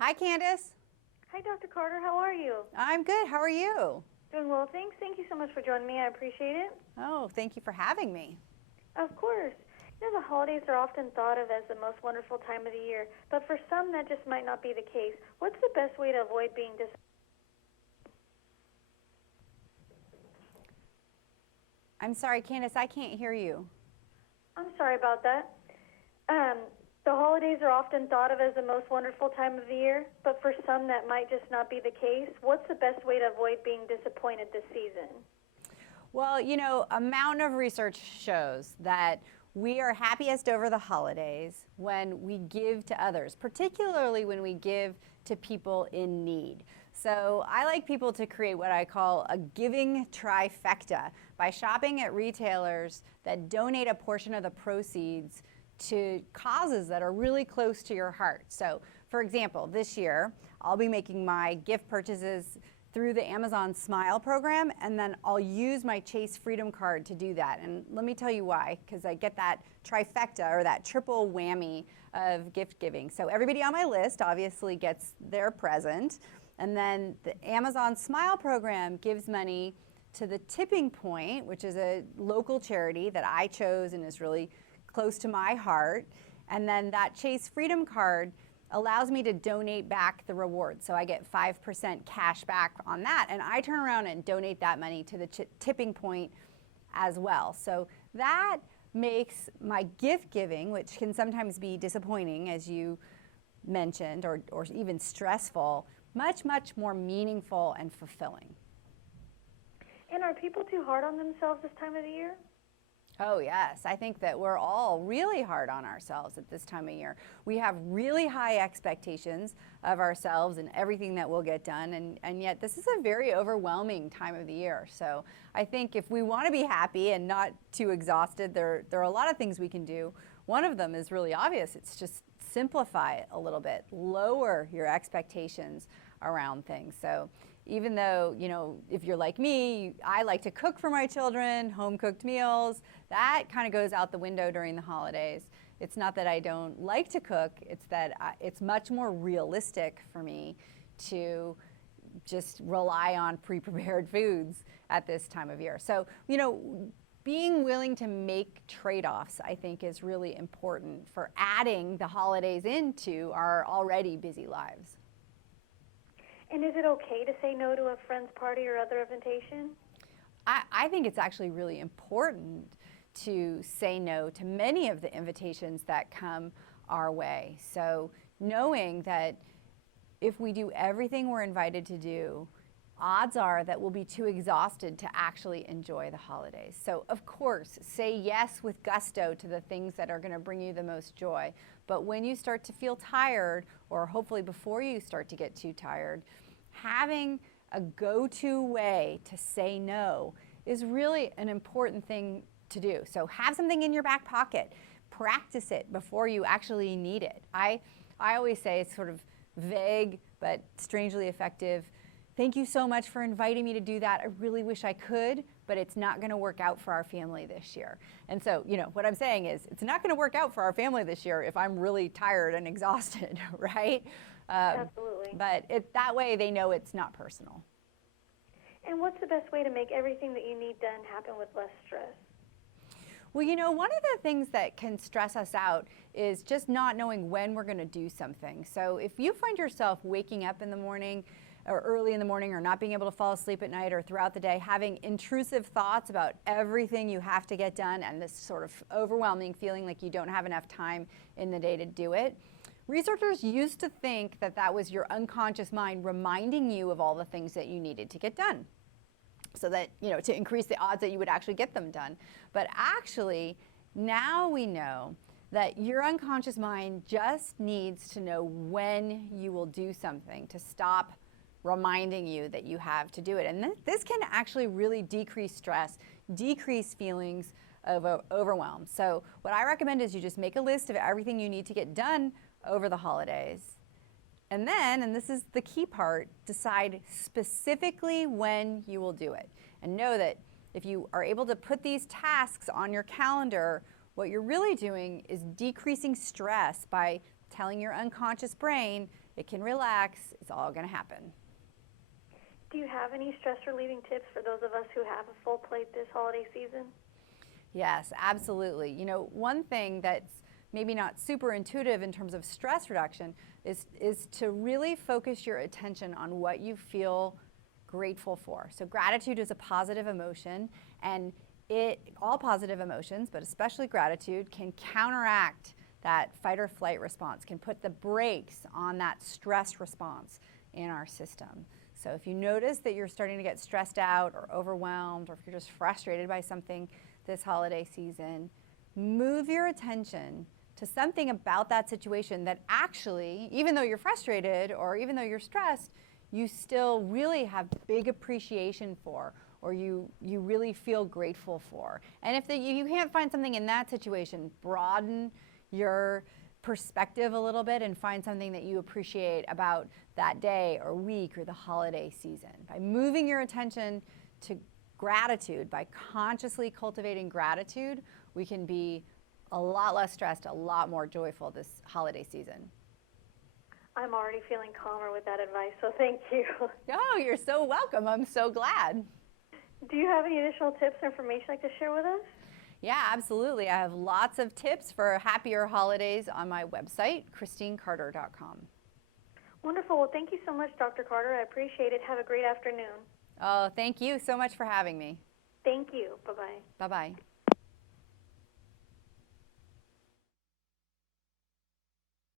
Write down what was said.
Hi, Candace. Hi, Dr. Carter. How are you? I'm good. How are you? Doing well, thanks. Thank you so much for joining me. I appreciate it. Oh, thank you for having me. Of course. The holidays are often thought of as the most wonderful time of the year, but for some that just might not be the case. What's the best way to avoid being disappointed? I'm sorry, Candace, I can't hear you. I'm sorry about that. The holidays are often thought of as the most wonderful time of the year, but for some that might just not be the case. What's the best way to avoid being disappointed this season? Well, a mountain of research shows that we are happiest over the holidays when we give to others, particularly when we give to people in need. So I like people to create what I call a giving trifecta by shopping at retailers that donate a portion of the proceeds to causes that are really close to your heart. So, for example, this year, I'll be making my gift purchases through the Amazon Smile program, and then I'll use my Chase Freedom Card to do that. And let me tell you why, because I get that trifecta or that triple whammy of gift giving. So everybody on my list obviously gets their present, and then the Amazon Smile program gives money to the Tipping Point, which is a local charity that I chose and is really close to my heart. And then that Chase Freedom Card allows me to donate back the reward. So I get 5% cash back on that, and I turn around and donate that money to the Tipping Point as well. So that makes my gift giving, which can sometimes be disappointing, as you mentioned, or even stressful, much, much more meaningful and fulfilling. And are people too hard on themselves this time of the year? Oh, yes. I think that we're all really hard on ourselves at this time of year. We have really high expectations of ourselves and everything that we'll get done, and yet this is a very overwhelming time of the year. So I think if we want to be happy and not too exhausted, there are a lot of things we can do. One of them is really obvious. It's just simplify it a little bit, lower your expectations around things. So even though, if you're like me, I like to cook for my children, home cooked meals, that kind of goes out the window during the holidays. It's not that I don't like to cook, it's that it's much more realistic for me to just rely on pre-prepared foods at this time of year. So, being willing to make trade-offs, I think, is really important for adding the holidays into our already busy lives. And is it okay to say no to a friend's party or other invitation? I think it's actually really important to say no to many of the invitations that come our way. So knowing that if we do everything we're invited to do, odds are that we'll be too exhausted to actually enjoy the holidays. So of course, say yes with gusto to the things that are going to bring you the most joy. But when you start to feel tired, or hopefully before you start to get too tired, having a go-to way to say no is really an important thing to do. So have something in your back pocket. Practice it before you actually need it. I always say it's sort of vague but strangely effective. Thank you so much for inviting me to do that. I really wish I could, but it's not going to work out for our family this year. And so, what I'm saying is it's not going to work out for our family this year if I'm really tired and exhausted, right? Absolutely. But that way they know it's not personal. And what's the best way to make everything that you need done happen with less stress? Well, one of the things that can stress us out is just not knowing when we're going to do something. So if you find yourself waking up in the morning or early in the morning, or not being able to fall asleep at night or throughout the day, having intrusive thoughts about everything you have to get done, and this sort of overwhelming feeling like you don't have enough time in the day to do it, researchers used to think that that was your unconscious mind reminding you of all the things that you needed to get done, so that, to increase the odds that you would actually get them done. But actually, now we know that your unconscious mind just needs to know when you will do something to stop reminding you that you have to do it. And this can actually really decrease stress, decrease feelings of overwhelm. So what I recommend is you just make a list of everything you need to get done over the holidays. And then, and this is the key part, decide specifically when you will do it. And know that if you are able to put these tasks on your calendar, what you're really doing is decreasing stress by telling your unconscious brain it can relax. It's all going to happen. Do you have any stress relieving tips for those of us who have a full plate this holiday season? Yes, absolutely. You know, one thing that's maybe not super intuitive in terms of stress reduction is to really focus your attention on what you feel grateful for. So gratitude is a positive emotion, and all positive emotions, but especially gratitude, can counteract that fight or flight response, can put the brakes on that stress response in our system. So if you notice that you're starting to get stressed out or overwhelmed, or if you're just frustrated by something this holiday season, move your attention to something about that situation that actually, even though you're frustrated or even though you're stressed, you still really have big appreciation for, or you really feel grateful for. And if you can't find something in that situation, broaden your perspective a little bit and find something that you appreciate about that day or week or the holiday season. By moving your attention to gratitude, by consciously cultivating gratitude, we can be a lot less stressed, a lot more joyful this holiday season. I'm already feeling calmer with that advice, so thank you. Oh, you're so welcome. I'm so glad. Do you have any additional tips or information you'd like to share with us? Yeah, absolutely. I have lots of tips for happier holidays on my website, ChristineCarter.com. Wonderful. Well, thank you so much, Dr. Carter. I appreciate it. Have a great afternoon. Oh, thank you so much for having me. Thank you. Bye-bye. Bye-bye.